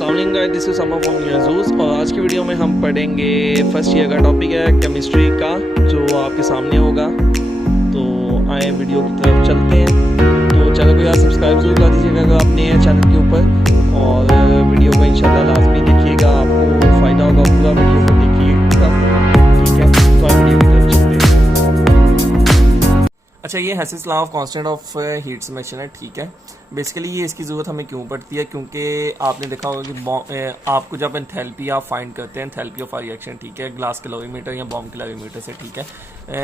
अस्सलाम वालेकुम guys, this is Samar from यूजूस और आज की वीडियो में हम पढ़ेंगे फर्स्ट ईयर का टॉपिक है केमिस्ट्री का, जो आपके सामने होगा। तो आए वीडियो की तरफ चलते हैं। तो चैनल को यार सब्सक्राइब जरूर कर दीजिएगा अगर आप नए हैं चैनल के ऊपर, और वीडियो को इंशाल्लाह लाजमी देखिएगा, आपको फ़ायदा होगा। पूरा वीडियो को देखिएगा, ठीक है। तो आए वीडियो की तरफ चलते हैं। अच्छा, ये Hess's law of constant of heat summation है, ठीक है। बेसिकली ये इसकी ज़रूरत हमें क्यों पड़ती है, क्योंकि आपने देखा होगा कि आपको जब एंथैल्पी आप फाइंड करते हैं, एंथैल्पी ऑफ रिएक्शन, ठीक है, ग्लास कैलोरीमीटर या बॉम्ब कैलोरीमीटर से, ठीक है।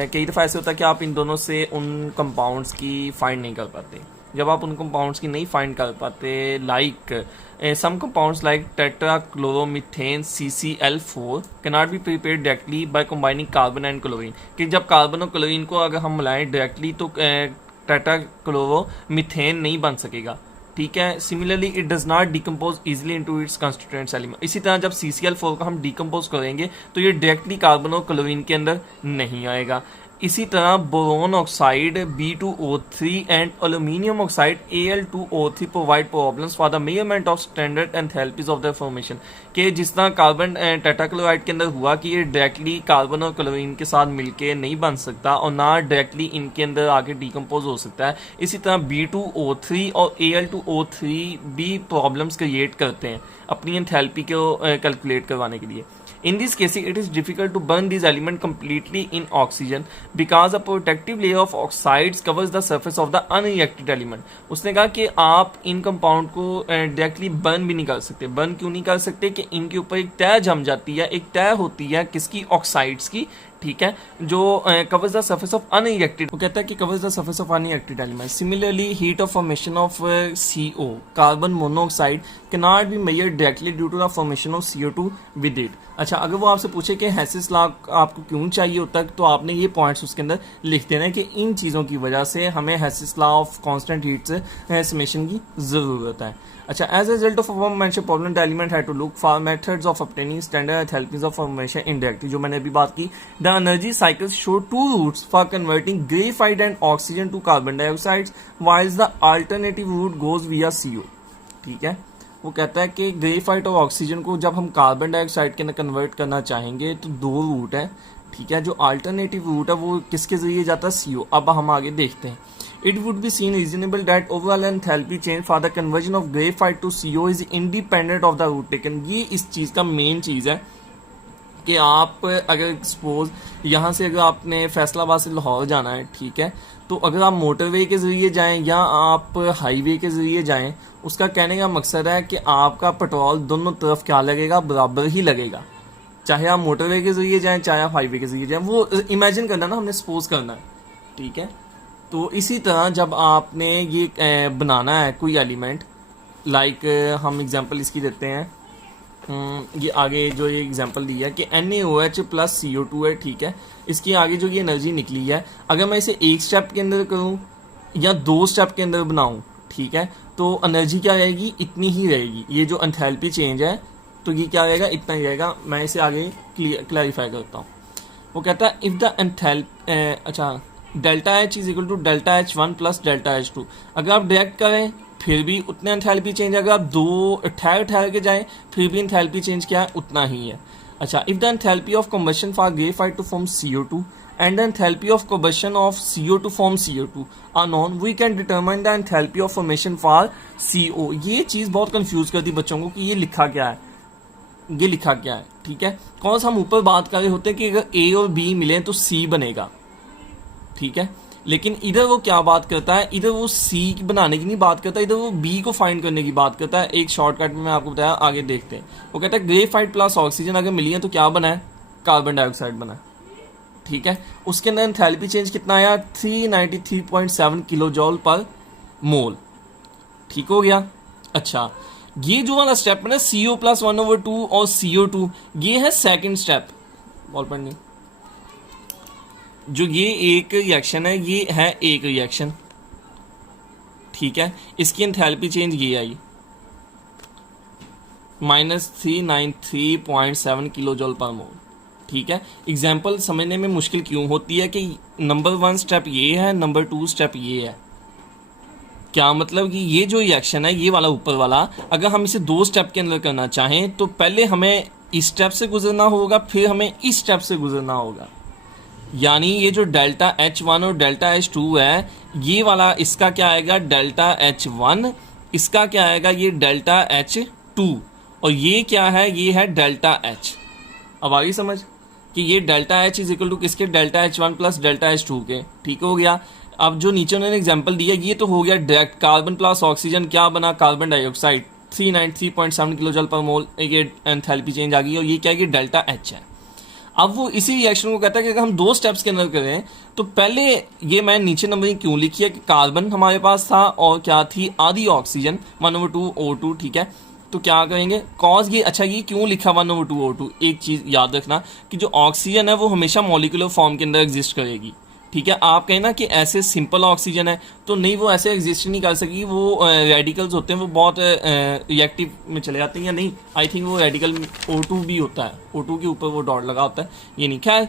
कई दफ़ा ऐसे होता है कि आप इन दोनों से उन कंपाउंड्स की फाइंड नहीं कर पाते। जब आप उन कंपाउंड्स की नहीं फाइंड कर पाते, like some compounds like tetrachloromethane CCl4 cannot be prepared directly by combining carbon and chlorine, कि जब कार्बन और क्लोरीन को अगर हम मिलाएं डायरेक्टली तो टेट्राक्लोरोमीथेन नहीं बन सकेगा, ठीक है। Similarly it does not decompose easily into its constituents element. इसी तरह जब CCl4 को हम डिकम्पोज करेंगे तो ये डायरेक्टली कार्बन और क्लोरीन के अंदर नहीं आएगा। इसी तरह boron oxide B2O3 and aluminium oxide Al2O3 provide problems for the measurement of standard enthalpies of the formation, के जिस तरह कार्बन टेट्राक्लोराइड के अंदर हुआ कि ये डायरेक्टली कार्बन और क्लोरीन के साथ मिलके नहीं बन सकता और ना डायरेक्टली इनके अंदर आगे डिकम्पोज हो सकता है। इसी तरह B2O3 और Al2O3 भी प्रॉब्लम्स क्रिएट करते हैं अपनी एंथैल्पी को कैलकुलेट करवाने के लिए। In this case, it is difficult to burn these elements completely in oxygen because a protective layer of oxides covers the surface of the unreacted element. उसने कहा कि आप इन कंपाउंड को डायरेक्टली बर्न भी नहीं कर सकते। बर्न क्यों नहीं कर सकते कि इनके ऊपर एक तह जम जाती है, एक तह होती है किसकी, ऑक्साइड्स की, ठीक है, जो covers the surface of unreacted. वो कहता है कि covers the surface of unreacted element. Similarly heat of formation of CO carbon monoxide can not be measured directly due to the formation of CO2 with it. अच्छा, अगर वो आपसे पूछे कि हेसिस लॉ आपको क्यों चाहिए होता है, तो आपने ये पॉइंट्स उसके अंदर लिख देना है कि इन चीज़ों की वजह से हमें Hess's law of constant heat summation की ज़रूरत है। अच्छा, as a result of aforementioned problem the element had to look for methods of obtaining standard enthalpies of formation indirectly, जो मैंने अभी बात की। The energy cycles show two routes for converting graphite and oxygen to carbon dioxide whilst the alternative route goes via CO, ठीक है। वो कहता है कि ग्रेफाइट और ऑक्सीजन को जब हम कार्बन डाइऑक्साइड के अंदर कन्वर्ट करना चाहेंगे तो दो रूट है, ठीक है। जो अल्टरनेटिव रूट है वो किसके जरिए जाता है, CO। अब हम आगे देखते हैं। It would be seen reasonable that overall enthalpy change for the conversion of graphite to CO is independent of the route taken। ये इस चीज़ का मेन चीज़ है कि आप अगर सपोज यहाँ से अगर आपने फैसलाबाद से लाहौर जाना है, ठीक है, तो अगर आप मोटरवे के ज़रिए जाएं या आप हाईवे के ज़रिए जाएं, उसका कहने का मकसद है कि आपका पेट्रोल दोनों तरफ क्या लगेगा, बराबर ही लगेगा, चाहे आप मोटरवे के ज़रिए जाएं चाहे आप हाईवे के ज़रिए जाएं। वो इमेजिन करना ना, हमने सपोज करना है, ठीक है। तो इसी तरह जब आपने ये बनाना है कोई एलिमेंट, लाइक हम एग्जांपल इसकी देते हैं, ये आगे जो ये एग्जांपल दिया कि NaOH प्लस CO2 है, ठीक है। इसकी आगे जो ये एनर्जी निकली है, अगर मैं इसे एक स्टेप के अंदर करूं या दो स्टेप के अंदर बनाऊं, ठीक है, तो एनर्जी क्या रहेगी, इतनी ही रहेगी। ये जो एंथैल्पी चेंज है तो ये क्या रहेगा, इतना ही रहेगा। मैं इसे आगे क्लैरिफाई करता हूँ। वो कहता है इफ द अच्छा delta H is equal to delta H1 plus delta H2। अगर आप डायरेक्ट करें फिर भी उतने एंथैल्पी चेंज, अगर आप दो ठहर के जाएं फिर भी एंथैल्पी चेंज क्या है, उतना ही है। अच्छा, if the enthalpy of combustion for graphite to form CO2 and the enthalpy of combustion of CO to form CO2 are known, we can determine the enthalpy of formation for CO। ये चीज़ बहुत confuse करती बच्चों को कि ये लिखा क्या है, ये लिखा क्या है, ठीक है। कौन सा हम ऊपर बात कर रहे होते हैं कि अगर A और B मिले तो C बनेगा, ठीक है, लेकिन इधर वो क्या बात करता है, इधर वो C बनाने की नहीं बात करता, इधर वो B को फाइंड करने की बात करता है। एक शॉर्टकट में मैं आपको बताया, आगे देखते हैं। वो कहता है ग्रेफाइट प्लस ऑक्सीजन अगर मिली है तो क्या बना है, कार्बन डाइऑक्साइड बना है, ठीक है। उसके अंदर एंथैल्पी चेंज कितना आया, 393.7 किलो जॉल पर मोल, ठीक हो गया। अच्छा, ये जो वाला स्टेप है ना, CO प्लस 1/2 और CO2, ये है सेकेंड स्टेप। बॉल पेन नहीं, जो ये एक रिएक्शन है, ये है एक रिएक्शन, ठीक है। इसकी एंथैल्पी चेंज ये आई -393.7 किलो जॉल पर मोल, ठीक है। एग्जाम्पल समझने में मुश्किल क्यों होती है कि नंबर 1 स्टेप ये है, नंबर 2 स्टेप ये है, क्या मतलब कि ये जो रिएक्शन है ये वाला ऊपर वाला, अगर हम इसे 2 स्टेप के अंदर करना चाहें तो पहले हमें इस स्टेप से गुजरना होगा, फिर हमें इस स्टेप से गुजरना होगा। यानी ये जो डेल्टा H1 और डेल्टा H2 है, ये वाला इसका क्या आएगा डेल्टा H1, इसका क्या आएगा ये डेल्टा H2, और ये क्या है ये है डेल्टा H। अब आ गई समझ कि ये delta H is equal to किसके, delta H1 plus delta H2 के। ठीक हो गया। अब जो नीचे उन्होंने एग्जांपल दिया ये तो हो गया डायरेक्ट, कार्बन प्लस ऑक्सीजन क्या बना, कार्बन डाइऑक्साइड 393.7 किलो जल पर मोल, ये एंथैल्पी चेंज आ गई, और ये क्या है कि डेल्टा H है। अब वो इसी रिएक्शन को कहता है कि अगर हम 2 स्टेप्स के अंदर करें तो पहले ये मैं नीचे नंबरिंग क्यों लिखी है कि कार्बन हमारे पास था और क्या थी आधी ऑक्सीजन 1/2 O2। ठीक है, तो क्या करेंगे कॉज ये, अच्छा ये क्यों लिखा 1/2 O2, एक चीज याद रखना कि जो ऑक्सीजन है वो हमेशा मॉलिक्यूलर फॉर्म के अंदर एग्जिस्ट करेगी। ठीक है, आप कहें ना कि ऐसे सिंपल ऑक्सीजन है तो नहीं, वो ऐसे एग्जिस्ट नहीं कर सकेगी, वो रेडिकल्स होते हैं वो बहुत रिएक्टिव में चले जाते हैं, या नहीं आई थिंक वो रेडिकल O2 भी होता है, O2 के ऊपर वो डॉट लगा होता है, ये नहीं। खैर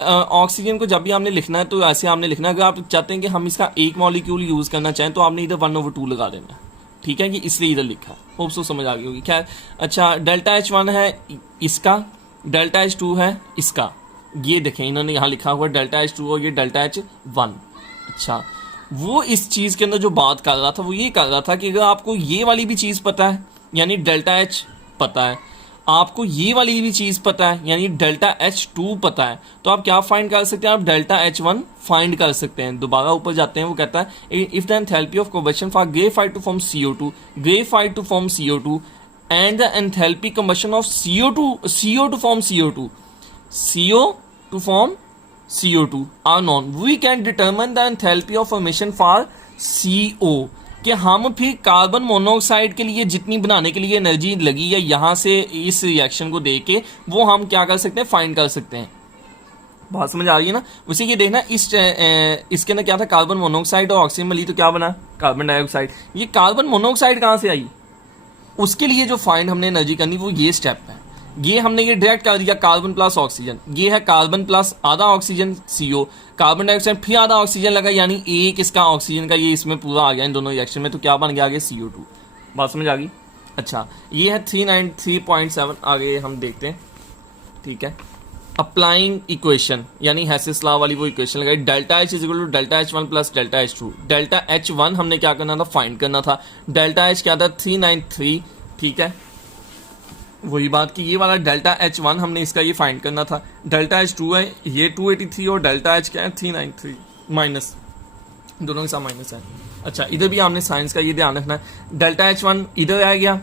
ऑक्सीजन को जब भी आपने लिखना है तो ऐसे आपने लिखना है, अगर आप चाहते हैं कि हम इसका एक मॉलिक्यूल यूज करना चाहें तो आपने इधर 1/2 लगा देना है। ठीक है, कि इसलिए इधर लिखा, होप सो समझ आ गई होगी। खैर अच्छा, डेल्टा H1 है इसका, डेल्टा H2 है इसका, ये देखें इन्होंने यहाँ लिखा हुआ डेल्टा H2 और ये डेल्टा H1। अच्छा, वो इस चीज़ के अंदर जो बात कर रहा था वो ये कर रहा था कि अगर आपको ये वाली भी चीज़ पता है यानी डेल्टा H पता है, आपको ये वाली भी चीज़ पता है यानी डेल्टा H2 पता है, तो आप क्या फाइंड कर सकते हैं, आप डेल्टा H1 फाइंड कर सकते हैं। दोबारा ऊपर जाते हैं, वो कहता है if the enthalpy of combustion for graphite to form CO2, graphite to form CO2 and the enthalpy combustion of CO2 to form CO2, CO to form CO2 are known, we can determine the enthalpy of formation for CO, कि हम फिर carbon monoxide के लिए जितनी बनाने के लिए energy लगी है यहाँ से इस रिएक्शन को देख के वो हम क्या कर सकते हैं, फाइंड कर सकते हैं। बात समझ आ रही है ना। उसी की देखना इसके अंदर क्या था, कार्बन मोनोऑक्साइड और ऑक्सीजन मिली तो क्या बना, कार्बन डाइऑक्साइड। ये कार्बन मोनोऑक्साइड कहाँ से आई, उसके लिए जो फाइंड हमने एनर्जी करनी वो ये स्टेप है। ये हमने ये डायरेक्ट कर दिया कार्बन प्लस ऑक्सीजन, ये है कार्बन प्लस आधा ऑक्सीजन CO, कार्बन डाइऑक्साइड फिर आधा ऑक्सीजन लगा यानी एक इसका ऑक्सीजन का ये इसमें पूरा आ गया इन दोनों रिएक्शन में, तो क्या बन गया आगे CO2। बात समझ आ गई। अच्छा, ये है 393.7, आगे हम देखते हैं। ठीक है, अप्लाइंग इक्वेशन यानी हेसिस लॉ वाली वो इक्वेशन लगाई, delta H is equal to delta H1 plus delta H2। Delta H1 हमने क्या करना था, फाइंड करना था, डेल्टा H क्या था 393। ठीक है, वही बात कि ये वाला डेल्टा H1 हमने इसका ये फाइंड करना था, डेल्टा H2 है ये 283 और डेल्टा H क्या है 393, माइनस दोनों के साथ माइनस है। अच्छा, इधर भी हमने साइंस का ये ध्यान रखना है, डेल्टा H1 इधर आ गया,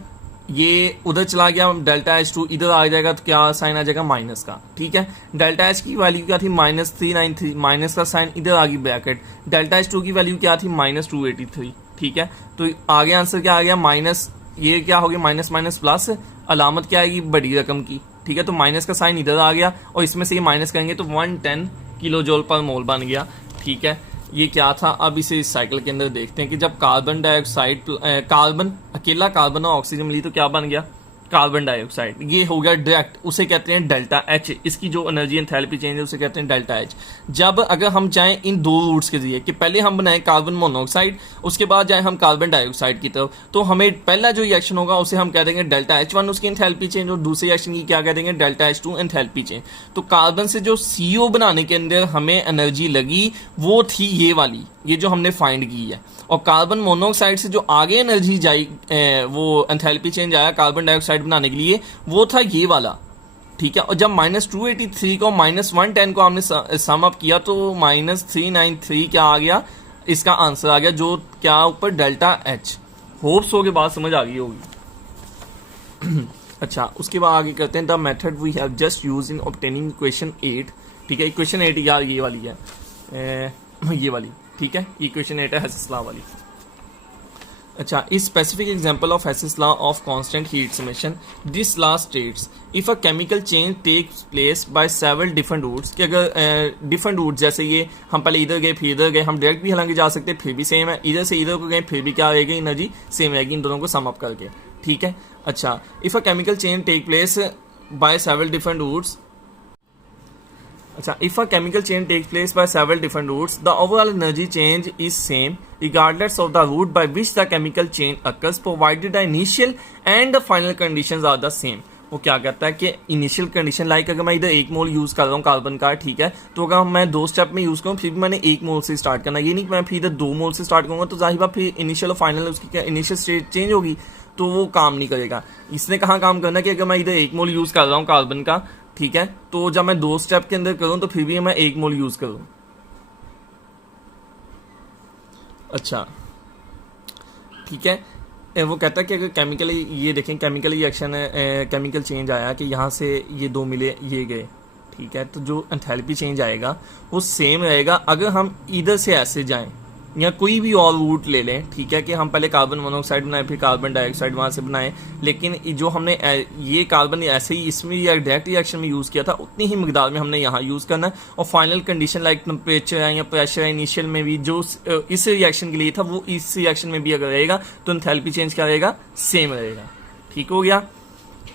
ये उधर चला गया, डेल्टा H2 इधर आ जाएगा तो क्या साइन आ जाएगा माइनस का। ठीक है, डेल्टा H की वैल्यू क्या थी -393, माइनस का साइन इधर आ गई ब्रैकेट, डेल्टा H2 की वैल्यू क्या थी -283। ठीक है, तो आगे आंसर क्या आ गया माइनस, ये क्या हो गया माइनस माइनस प्लस, अलामत क्या आएगी बड़ी रकम की। ठीक है, तो माइनस का साइन इधर आ गया और इसमें से ये माइनस करेंगे तो 110 किलो जूल पर मोल बन गया। ठीक है, ये क्या था, अब इसे इस साइकिल के अंदर देखते हैं कि जब कार्बन डाइऑक्साइड कार्बन अकेला कार्बन और ऑक्सीजन मिली तो क्या बन गया कार्बन डाइऑक्साइड, ये हो गया डायरेक्ट, उसे कहते हैं डेल्टा H। इसकी जो एनर्जी एंथैल्पी चेंज है उसे कहते हैं डेल्टा H। जब अगर हम जाएं इन 2 रूट्स के जरिए कि पहले हम बनाएं कार्बन मोनोऑक्साइड उसके बाद जाएं हम कार्बन डाइऑक्साइड की तरफ, तो हमें पहला जो रिएक्शन होगा उसे हम कह देंगे डेल्टा H1 उसकी एंथैल्पी चेंज, और दूसरे रिएक्शन की क्या कह देंगे डेल्टा H2 एंथैल्पी चेंज। तो कार्बन से जो CO बनाने के अंदर हमें एनर्जी लगी वो थी ये वाली, ये जो हमने फाइंड की है, और कार्बन मोनोऑक्साइड से जो आगे एनर्जी जाई वो एंथैल्पी चेंज आया कार्बन डाइऑक्साइड बनाने के लिए वो था ये वाला। ठीक है, और जब -283 को -110 को हमने सम अप किया तो -393 क्या आ गया, इसका आंसर आ गया जो क्या ऊपर डेल्टा H। होप्स हो के बात समझ आ गई होगी। अच्छा, उसके बाद आगे करते हैं the method we have just use in obtaining equation 8। ठीक है, इक्वेशन 8 यार ये वाली है, ये वाली। ठीक है, इक्वेशन 8 है हेसिस लॉ वाली। अच्छा, इस specific example of Hess's law of constant heat summation, this law states if a chemical change takes place by several different routes, कि अगर डिफरेंट रूट जैसे ये हम पहले इधर गए फिर इधर गए, हम डायरेक्ट भी हालांकि जा सकते फिर भी सेम है, इधर से इधर को गए फिर भी क्या रहेगी एनर्जी सेम रहेगी इन दोनों को सम अप करके। ठीक है, अच्छा, if a chemical change take place by several different routes अच्छा, if a chemical chain takes place by several different routes, the overall energy change is same regardless of the route by which the chemical chain occurs, provided the initial and the final conditions are the same. वो क्या कहता है कि initial condition like अगर मैं इधर 1 मोल use कर रहा हूँ कार्बन का, ठीक है, तो अगर मैं 2 स्टेप में यूज करूँ फिर भी मैंने 1 मोल से स्टार्ट करना, ये नहीं कि मैं फिर इधर 2 मोल से स्टार्ट करूंगा तो जाहिर बात फिर इनिशियल और फाइनल उसकी क्या इनिशियल स्टेट चेंज होगी, तो वो काम नहीं करेगा। इसने कहाँ काम करना कि अगर मैं इधर 1 मोल यूज कर रहा हूँ कार्बन का, ठीक है, तो जब मैं 2 स्टेप के अंदर करूं तो फिर भी मैं 1 मोल यूज करूं। अच्छा, ठीक है, वो कहता है कि अगर केमिकली ये देखें केमिकली रिएक्शन केमिकल चेंज आया कि यहाँ से ये 2 मिले ये गए, ठीक है, तो जो एंथैल्पी चेंज आएगा वो सेम रहेगा अगर हम इधर से ऐसे जाएं या कोई भी और रूट ले लें, ठीक है, कि हम पहले कार्बन मोनोऑक्साइड बनाए फिर कार्बन डाइऑक्साइड वहाँ से बनाए, लेकिन जो हमने ये कार्बन ऐसे ही इसमें या डायरेक्ट रिएक्शन में यूज़ किया था उतनी ही मिकदार में हमने यहाँ यूज़ करना है। और फाइनल कंडीशन लाइक टेम्परेचर है या प्रेशर है इनिशियल में भी जो इस रिएक्शन के लिए था वो इस रिएक्शन में भी अगर रहेगा तो एंथैल्पी चेंज क्या रहेगा, सेम रहेगा। ठीक हो गया।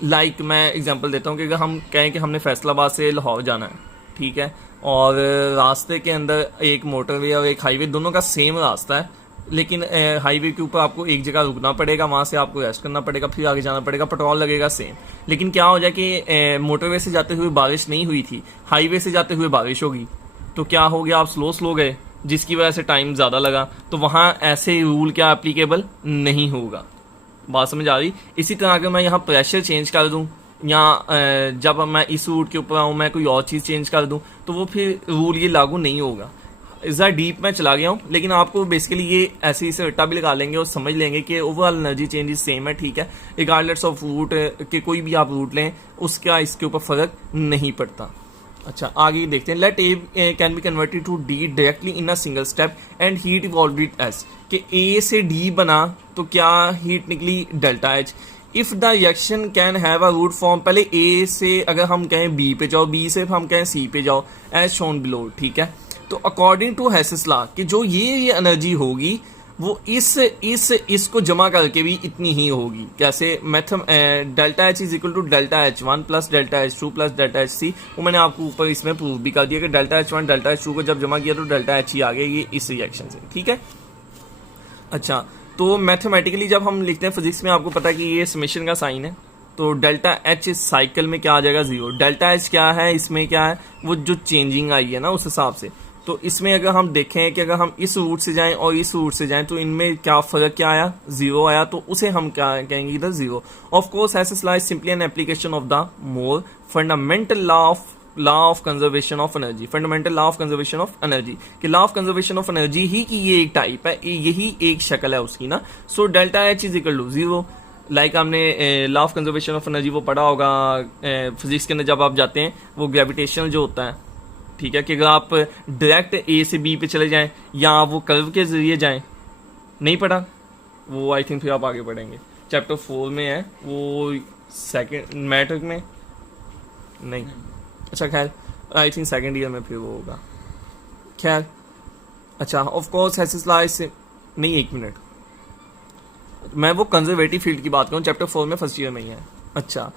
लाइक मैं एग्जाम्पल देता हूँ कि अगर हम कहें कि हमने फैसलाबाद से लाहौर जाना है, ठीक है, और रास्ते के अंदर एक मोटरवे और एक हाईवे दोनों का सेम रास्ता है, लेकिन हाईवे के ऊपर आपको एक जगह रुकना पड़ेगा, वहाँ से आपको रेस्ट करना पड़ेगा, फिर आगे जाना पड़ेगा, पेट्रोल लगेगा सेम। लेकिन क्या हो जाए कि मोटरवे से जाते हुए बारिश नहीं हुई थी, हाईवे से जाते हुए बारिश होगी, तो क्या हो गया, आप स्लो गए जिसकी वजह से टाइम ज़्यादा लगा, तो वहाँ ऐसे रूल क्या एप्लीकेबल नहीं होगा। बात समझ आ रही। इसी तरह अगर मैं यहाँ प्रेशर चेंज कर दूँ या जब मैं इस रूट के ऊपर आऊँ मैं कोई और चीज़ चेंज कर दूँ तो वो फिर रूल ये लागू नहीं होगा। ज़रा डीप में चला गया हूँ, लेकिन आपको बेसिकली ये ऐसे इसे रट्टा भी लगा लेंगे और समझ लेंगे कि ओवरऑल एनर्जी चेंजेस सेम है, ठीक है, रिगार्डलेस ऑफ रूट के कोई भी आप रूट लें उसका इसके ऊपर फ़र्क नहीं पड़ता। अच्छा, आगे देखते हैं। Let A can be converted to D directly in a single step and heat evolve with as, कि ए से डी बना तो क्या हीट निकली delta H. If the reaction can have a route form, पहले ए से अगर हम कहें बी पे जाओ, बी से हम कहें सी पे जाओ, एज शोन बिलो, ठीक है, तो अकॉर्डिंग टू हेसिस लॉ कि जो ये एनर्जी होगी वो इसको जमा करके भी इतनी ही होगी। कैसे मैथम delta H is equal to delta H one plus delta H two plus delta H C, वो मैंने आपको ऊपर इसमें प्रूव भी कर दिया कि delta H one delta H to को जब जमा किया तो डेल्टा एच ही आ गया, ये इस रिएक्शन से, ठीक है। अच्छा, तो मैथमेटिकली जब हम लिखते हैं फिजिक्स में, आपको पता है कि ये समेशन का साइन है, तो डेल्टा एच इस साइकिल में क्या आ जाएगा, 0। डेल्टा एच क्या है, इसमें क्या है, वो जो चेंजिंग आई है ना उस हिसाब से। तो इसमें अगर हम देखें कि अगर हम इस रूट से जाएं और इस रूट से जाएं तो इनमें क्या फर्क क्या आया, 0 आया, तो उसे हम क्या कहेंगे इधर 0। Of course Hess's law is simply an application of the more fundamental law of conservation of energy, fundamental law of conservation of energy, कि law of conservation of energy ही की ये एक टाइप है, यही एक शक्ल है उसकी ना। So delta H is equal to 0। Like हमने law of conservation of energy वो पढ़ा होगा फिजिक्स के अंदर जब आप जाते हैं, वो ग्रेविटेशनल जो होता है, ठीक है, कि अगर आप डायरेक्ट ए से बी पे चले जाएं या वो कर्व के जरिए जाएं, नहीं पढ़ा वो, आई थिंक फिर आप आगे पढ़ेंगे, चैप्टर 4 में है वो, सेकेंड मैट्रिक में नहीं, अच्छा खैर आई थिंक सेकेंड ईयर में फिर वो होगा, खैर। अच्छा, ऑफ कोर्स हेसिस लॉ से नहीं, 1 मिनट, मैं वो कंजर्वेटिव फील्ड की बात करूँ, चैप्टर 4 में फर्स्ट ईयर में ही है। अच्छा,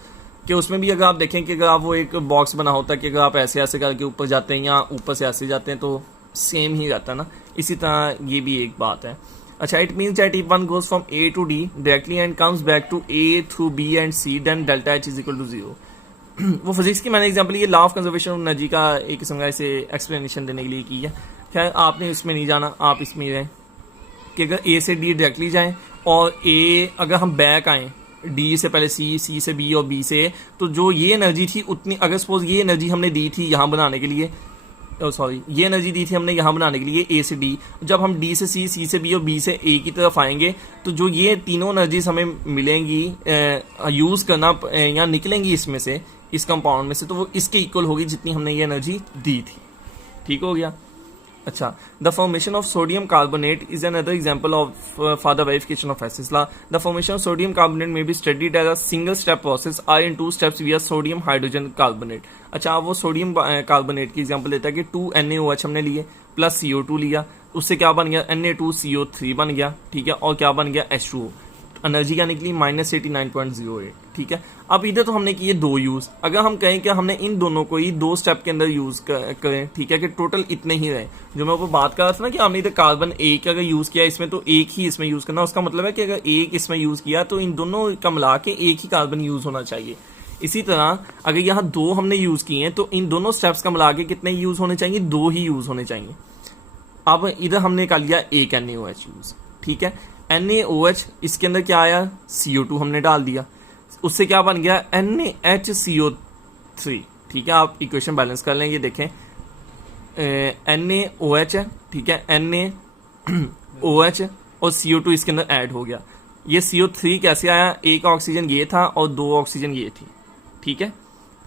कि उसमें भी अगर आप देखें कि अगर आप वो एक बॉक्स बना होता है कि अगर आप ऐसे ऐसे करके ऊपर जाते हैं या ऊपर से ऐसे जाते हैं तो सेम ही रहता है ना, इसी तरह ये भी एक बात है। अच्छा, it means that if one goes from A to D directly and comes back to A through B and C, then delta H is equal to 0। वो फिजिक्स की मैंने एग्जांपल ये law of conservation of energy का एक किस्म का इसे explanation देने के लिए की है। खैर आपने इसमें नहीं जाना, आप इसमें रहें कि अगर ए से डी डायरेक्टली जाएं और ए अगर हम बैक आएँ डी से पहले सी, सी से बी और बी से, तो जो ये एनर्जी थी उतनी, अगर सपोज ये एनर्जी हमने दी थी यहाँ बनाने के लिए, सॉरी ये एनर्जी दी थी हमने यहाँ बनाने के लिए ए से डी, जब हम डी से सी, सी से बी और बी से ए की तरफ आएंगे तो जो ये तीनों एनर्जीज हमें मिलेंगी यूज़ करना या निकलेंगी इसमें से, इस कंपाउंड में से, तो वो इसके इक्वल होगी जितनी हमने ये एनर्जी दी थी। ठीक हो गया। अच्छा, the formation of sodium carbonate is another example of for the verification of Hess's law. The formation of sodium carbonate may be studied as a single step process or in 2 steps via sodium hydrogen carbonate. अच्छा, वो sodium carbonate की example लेता है कि 2 NaOH हमने लिए plus CO2 लिया, उससे क्या बन गया, Na2CO3 बन गया, ठीक है, और क्या बन गया, H2O। एनर्जी क्या निकली -89.08। ठीक है, अब इधर तो हमने किए 2 यूज, अगर हम कहें कि हमने इन दोनों को ही 2 स्टेप के अंदर यूज करें, ठीक है, कि टोटल इतने ही रहे, जो मैं ऊपर बात कर रहा था ना कि हमने इधर कार्बन एक अगर यूज किया इसमें तो एक ही इसमें यूज करना, उसका मतलब है कि अगर एक इसमें यूज किया तो इन दोनों का मिला के एक ही कार्बन यूज होना चाहिए। इसी तरह अगर यहाँ 2 हमने यूज किए हैं तो इन दोनों स्टेप्स का मिला के कितने यूज होने चाहिए, 2 ही यूज होने चाहिए। अब इधर हमने कर लिया एक NaOH यूज, ठीक है, NaOH इसके अंदर क्या आया, CO2 हमने डाल दिया, उससे क्या बन गया NaHCO3। ठीक है, आप इक्वेशन बैलेंस कर लें, ये देखें NaOH है, ठीक है, NaOH और CO2 इसके अंदर ऐड हो गया। ये CO3 कैसे आया, एक ऑक्सीजन ये था और 2 ऑक्सीजन ये थी, ठीक है,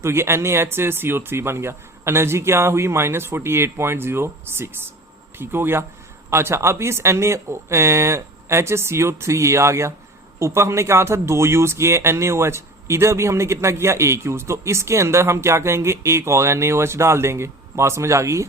तो ये NaH से CO3 बन गया। एनर्जी क्या हुई -48.06, ठीक हो गया। अच्छा, अब इस NaHCO3 ये आ गया, ऊपर हमने कहा था 2 यूज किए NaOH, इधर भी हमने कितना किया, 1 यूज, तो इसके अंदर हम क्या करेंगे, एक और NaOH डाल देंगे। बात समझ आ गई है?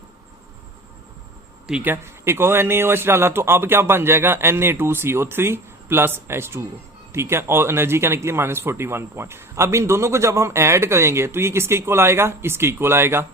ठीक है, एक और NaOH डाला तो अब क्या बन जाएगा Na2CO3 प्लस H2O। ठीक है, और एनर्जी क्या निकली -41 पॉइंट। अब इन दोनों को जब हम ऐड करेंगे तो ये किसके इक्वल आएगा, इसके इक्वल आएगा।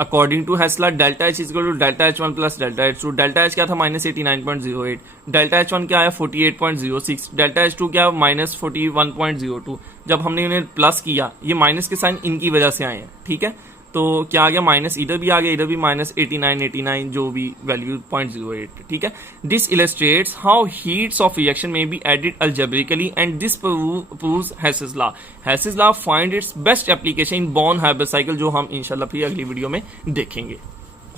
According to Hess's law delta H is equal to delta H1 plus delta H2। Delta H क्या था -89.08, डेल्टा H1 क्या आया 48.06, डेल्टा H2 क्या -41.02। जब हमने इन्हें प्लस किया, ये माइनस के साइन इनकी वजह से आए हैं, ठीक है, तो क्या आ गया माइनस, इधर भी आ गया, इधर भी -89 जो भी वैल्यू 0.08। ठीक है, this illustrates how heats of reaction may be added algebraically and this proves Hess's law. Hess's law finds its best application in Born Haber cycle, जो हम इंशाल्लाह फिर अगली वीडियो में देखेंगे।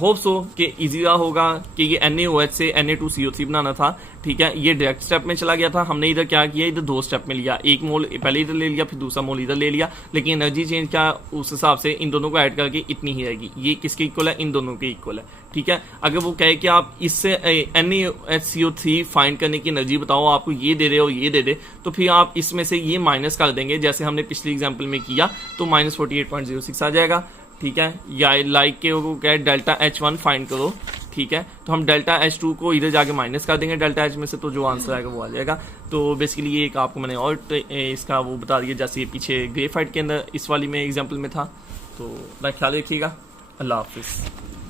होप सो कि इजी रहा होगा कि ये NaOH से Na2CO3 बनाना था। ठीक है, ये डायरेक्ट स्टेप में चला गया था, हमने इधर क्या किया, इधर 2 स्टेप में लिया, एक मोल पहले इधर ले लिया, फिर दूसरा मोल इधर ले लिया, लेकिन एनर्जी चेंज क्या उस हिसाब से इन दोनों को ऐड करके इतनी ही रहेगी। ये किसके इक्वल है, इन दोनों के इक्वल है। ठीक है, अगर वो कहे कि आप इससे NaHCO3 फाइंड करने की एनर्जी बताओ, आपको ये दे दे और ये दे दे, तो फिर आप इसमें से ये माइनस कर देंगे, जैसे हमने पिछली एग्जाम्पल में किया, तो -48.06 आ जाएगा। ठीक है, या लाइक के वो क्या डेल्टा H1 फाइंड करो। ठीक है, तो हम डेल्टा H2 को इधर जाके माइनस कर देंगे डेल्टा H में से, तो जो आंसर आएगा वो आ जाएगा। तो बेसिकली ये एक आपको मैंने और इसका वो बता दिया, जैसे ये पीछे ग्रेफाइट के अंदर इस वाली में एग्जाम्पल में था। तो मैं ख्याल रखिएगा, अल्लाह हाफिज़।